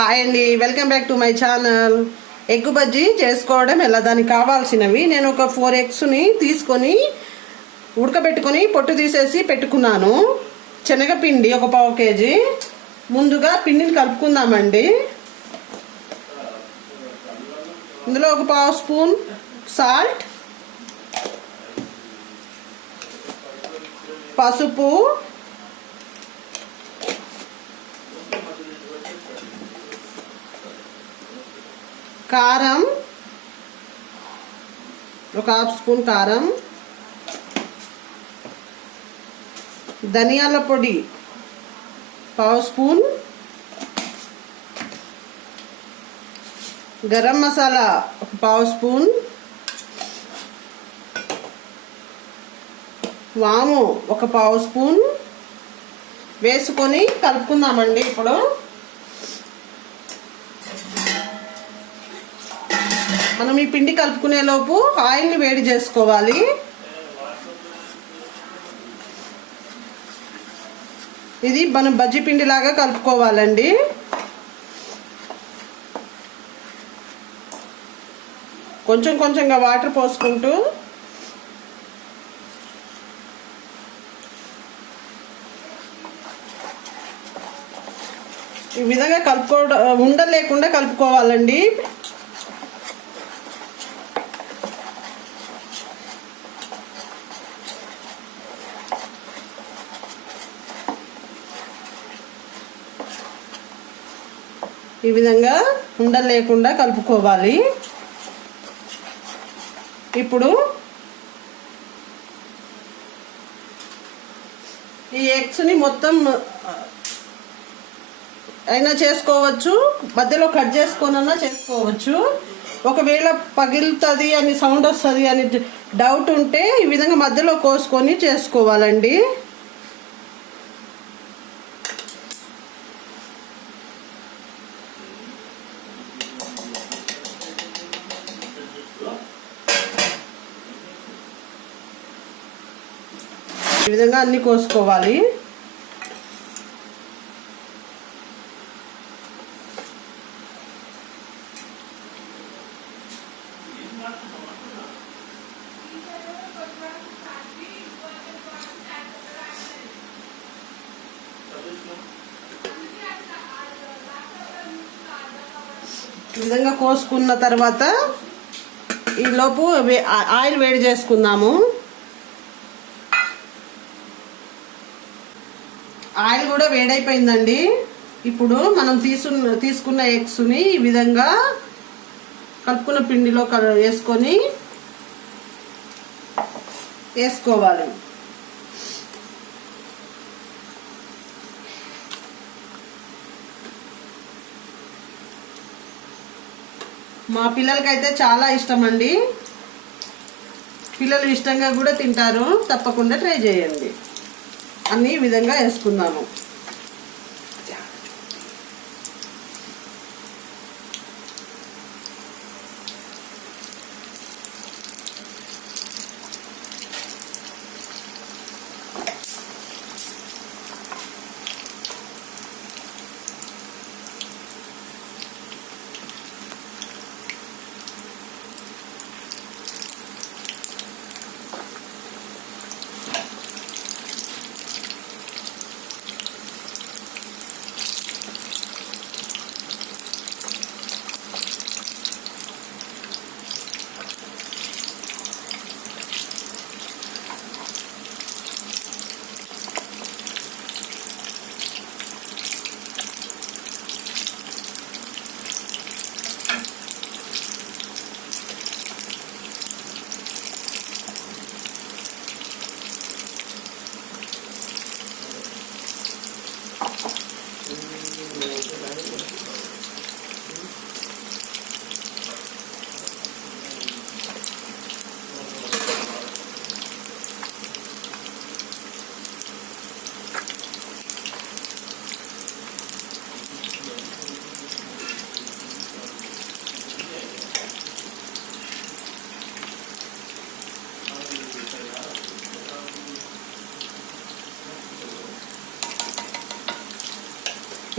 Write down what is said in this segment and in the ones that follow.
Hi అండి, welcome back to my channel. Egg bajji చేసుకోవడం ఎలా, దానికి కావాల్సినవి నేను ఒక 4 ఎగ్స్ని తీసుకొని ఉడకబెట్టుకొని పొట్టు తీసేసి పెట్టుకున్నాను. శనగపిండి ఒక 1/2 కేజీ. ముందుగా పిండిని కలుపుకుందామండి. ఇందులో ఒక 1/2 స్పూన్ సాల్ట్, పసుపు, కారం ఒక 1/2 స్పూన్ కారం, ధనియాల పొడి 1/2 స్పూన్, గరం మసాలా ఒక 1/2 స్పూన్, వాము ఒక 1/2 స్పూన్ వేసుకొని కలుపుకుందామండి. ఇప్పుడు మనం ఈ పిండి కలుపుకునే లోపు ఆయిల్ని వేడి చేసుకోవాలి. ఇది మనం బజ్జీ పిండి లాగా కలుపుకోవాలండి. కొంచెం కొంచెంగా వాటర్ పోసుకుంటూ ఈ విధంగా ఉండలు లేకుండా కలుపుకోవాలండి. ఈ విధంగా ఉండలు లేకుండా కలుపుకోవాలి. ఇప్పుడు ఈ ఎగ్స్ని మొత్తం అయినా చేసుకోవచ్చు, మధ్యలో కట్ చేసుకొనన్నా చేసుకోవచ్చు. ఒకవేళ పగిలుతుంది అని, సౌండ్ వస్తుంది అని డౌట్ ఉంటే ఈ విధంగా మధ్యలో కోసుకొని చేసుకోవాలండి. ఈ విధంగా అన్ని కోసుకోవాలి. ఈ విధంగా కోసుకున్న తర్వాత ఈలోపు ఆయిల్ వేడి చేసుకుందాము. ఆయిల్ కూడా వేడైపోయిందండి. ఇప్పుడు మనం తీసుకున్న ఎగ్స్ని ఈ విధంగా కలుపుకున్న పిండిలో వేసుకోవాలి. మా పిల్లలకైతే చాలా ఇష్టం అండి. పిల్లలు ఇష్టంగా కూడా తింటారు. తప్పకుండా ట్రై చేయండి. అన్ని విధంగా వేసుకుందాము.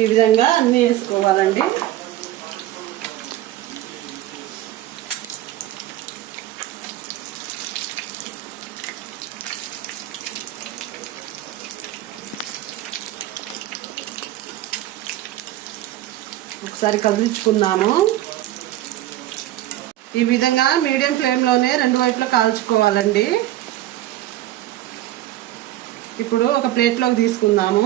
ఈ విధంగా అన్నీ వేసుకోవాలండి. ఒకసారి కదిలించుకుందాము. ఈ విధంగా మీడియం ఫ్లేమ్లోనే రెండు వైపులా కాల్చుకోవాలండి. ఇప్పుడు ఒక ప్లేట్లోకి తీసుకుందాము.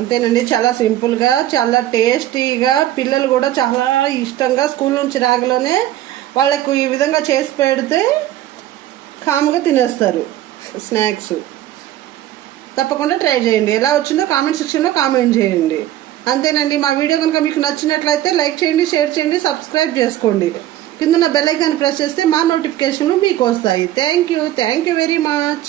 అంతేనండి, చాలా సింపుల్గా, చాలా టేస్టీగా, పిల్లలు కూడా చాలా ఇష్టంగా స్కూల్ నుంచి రాగలోనే వాళ్ళకు ఈ విధంగా చేసి పెడితే కామ్గా తినేస్తారు స్నాక్స్. తప్పకుండా ట్రై చేయండి. ఎలా వచ్చిందో కామెంట్ సెక్షన్లో కామెంట్ చేయండి. అంతేనండి, మా వీడియో కనుక మీకు నచ్చినట్లయితే లైక్ చేయండి, షేర్ చేయండి, సబ్స్క్రైబ్ చేసుకోండి. కింద బెల్ ఐకాన్ ప్రెస్ చేస్తే మా నోటిఫికేషన్లు మీకు వస్తాయి. Thank you very much.